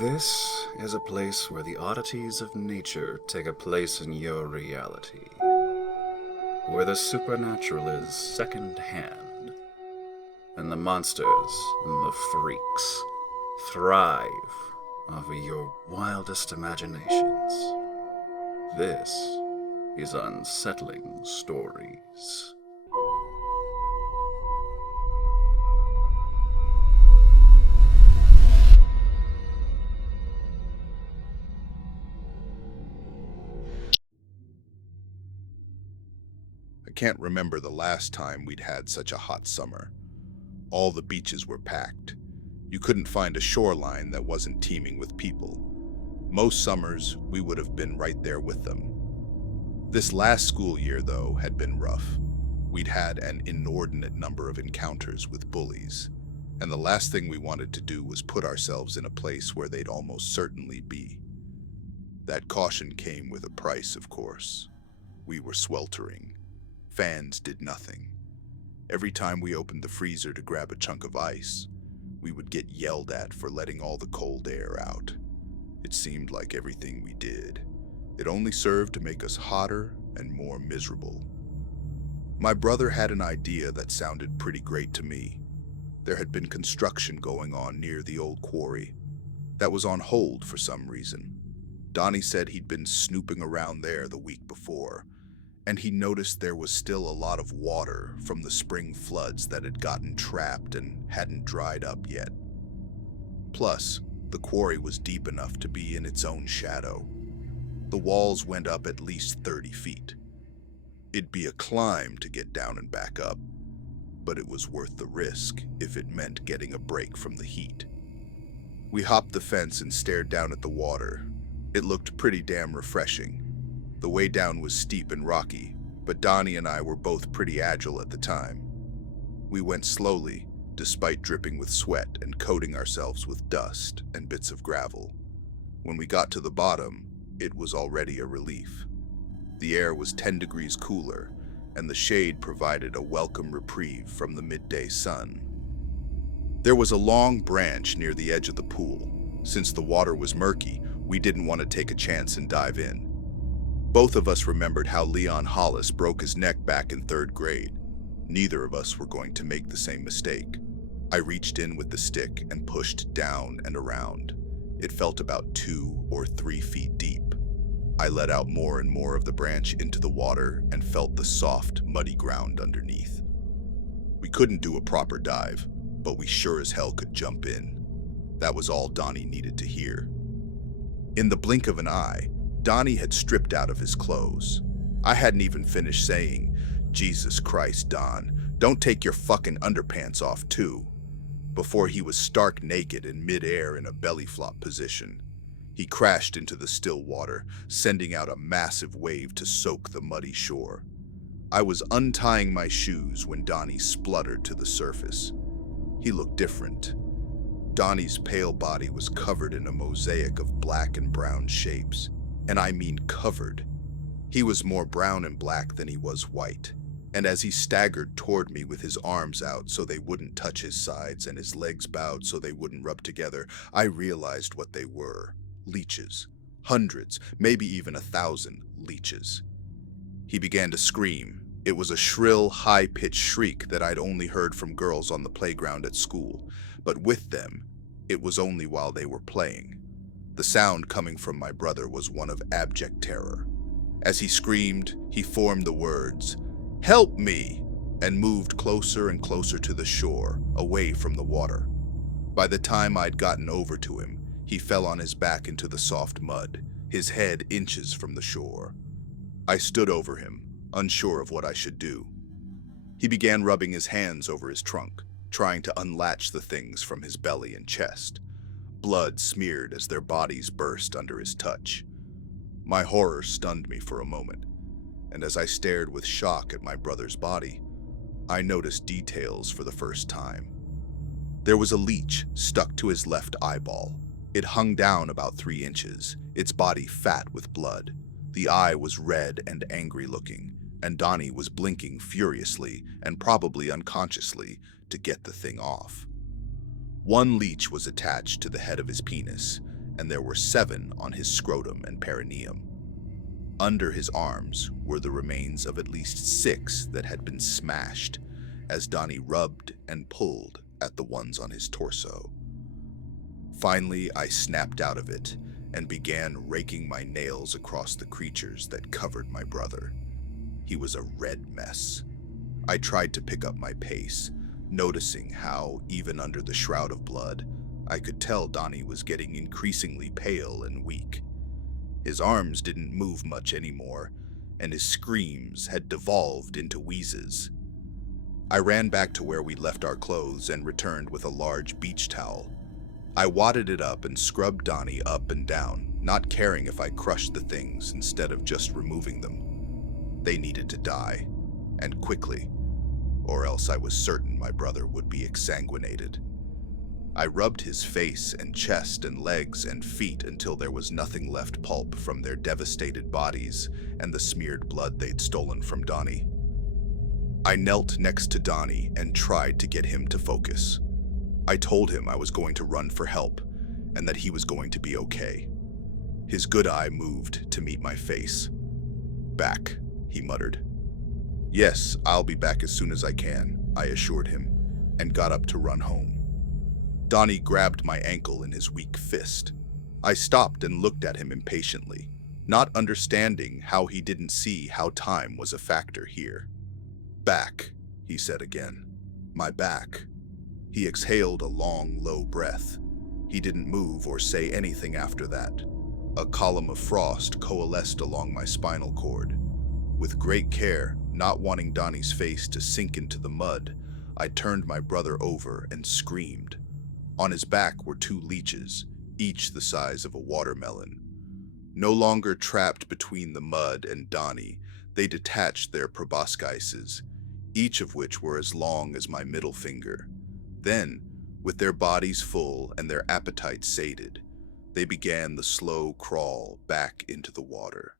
This is a place where the oddities of nature take a place in your reality, where the supernatural is second hand, and the monsters and the freaks thrive over your wildest imaginations. This is Unsettling Stories. I can't remember the last time we'd had such a hot summer. All the beaches were packed. You couldn't find a shoreline that wasn't teeming with people. Most summers, we would have been right there with them. This last school year, though, had been rough. We'd had an inordinate number of encounters with bullies, and the last thing we wanted to do was put ourselves in a place where they'd almost certainly be. That caution came with a price, of course. We were sweltering. Fans did nothing. Every time we opened the freezer to grab a chunk of ice, we would get yelled at for letting all the cold air out. It seemed like everything we did, it only served to make us hotter and more miserable. My brother had an idea that sounded pretty great to me. There had been construction going on near the old quarry. That was on hold for some reason. Donnie said he'd been snooping around there the week before, and he noticed there was still a lot of water from the spring floods that had gotten trapped and hadn't dried up yet. Plus, the quarry was deep enough to be in its own shadow. The walls went up at least 30 feet. It'd be a climb to get down and back up, but it was worth the risk if it meant getting a break from the heat. We hopped the fence and stared down at the water. It looked pretty damn refreshing. The way down was steep and rocky, but Donnie and I were both pretty agile at the time. We went slowly, despite dripping with sweat and coating ourselves with dust and bits of gravel. When we got to the bottom, it was already a relief. The air was 10 degrees cooler, and the shade provided a welcome reprieve from the midday sun. There was a long branch near the edge of the pool. Since the water was murky, we didn't want to take a chance and dive in. Both of us remembered how Leon Hollis broke his neck back in 3rd grade. Neither of us were going to make the same mistake. I reached in with the stick and pushed down and around. It felt about 2 or 3 feet deep. I let out more and more of the branch into the water and felt the soft, muddy ground underneath. We couldn't do a proper dive, but we sure as hell could jump in. That was all Donnie needed to hear. In the blink of an eye, Donnie had stripped out of his clothes. I hadn't even finished saying, "Jesus Christ, Don, don't take your fucking underpants off too," before he was stark naked in midair in a belly flop position. He crashed into the still water, sending out a massive wave to soak the muddy shore. I was untying my shoes when Donnie spluttered to the surface. He looked different. Donnie's pale body was covered in a mosaic of black and brown shapes. And I mean covered. He was more brown and black than he was white, and as he staggered toward me with his arms out so they wouldn't touch his sides and his legs bowed so they wouldn't rub together, I realized what they were. Leeches. Hundreds, maybe even 1,000 leeches. He began to scream. It was a shrill, high-pitched shriek that I'd only heard from girls on the playground at school, but with them, it was only while they were playing. The sound coming from my brother was one of abject terror. As he screamed, he formed the words, "Help me!" and moved closer and closer to the shore, away from the water. By the time I'd gotten over to him, he fell on his back into the soft mud, his head inches from the shore. I stood over him, unsure of what I should do. He began rubbing his hands over his trunk, trying to unlatch the things from his belly and chest. Blood smeared as their bodies burst under his touch. My horror stunned me for a moment, and as I stared with shock at my brother's body, I noticed details for the first time. There was a leech stuck to his left eyeball. It hung down about 3 inches, its body fat with blood. The eye was red and angry looking, and Donnie was blinking furiously and probably unconsciously to get the thing off. One leech was attached to the head of his penis, and there were 7 on his scrotum and perineum. Under his arms were the remains of at least 6 that had been smashed as Donnie rubbed and pulled at the ones on his torso. Finally, I snapped out of it and began raking my nails across the creatures that covered my brother. He was a red mess. I tried to pick up my pace, noticing how, even under the shroud of blood, I could tell Donnie was getting increasingly pale and weak. His arms didn't move much anymore, and his screams had devolved into wheezes. I ran back to where we'd left our clothes and returned with a large beach towel. I wadded it up and scrubbed Donnie up and down, not caring if I crushed the things instead of just removing them. They needed to die, and quickly, or else I was certain my brother would be exsanguinated. I rubbed his face and chest and legs and feet until there was nothing left pulp from their devastated bodies and the smeared blood they'd stolen from Donnie. I knelt next to Donnie and tried to get him to focus. I told him I was going to run for help and that he was going to be okay. His good eye moved to meet my face. "Back," he muttered. "Yes, I'll be back as soon as I can," I assured him, and got up to run home. Donnie grabbed my ankle in his weak fist. I stopped and looked at him impatiently, not understanding how he didn't see how time was a factor here. "Back," he said again. "My back." He exhaled a long, low breath. He didn't move or say anything after that. A column of frost coalesced along my spinal cord. With great care, not wanting Donnie's face to sink into the mud, I turned my brother over and screamed. On his back were 2 leeches, each the size of a watermelon. No longer trapped between the mud and Donnie, they detached their proboscises, each of which were as long as my middle finger. Then, with their bodies full and their appetites sated, they began the slow crawl back into the water.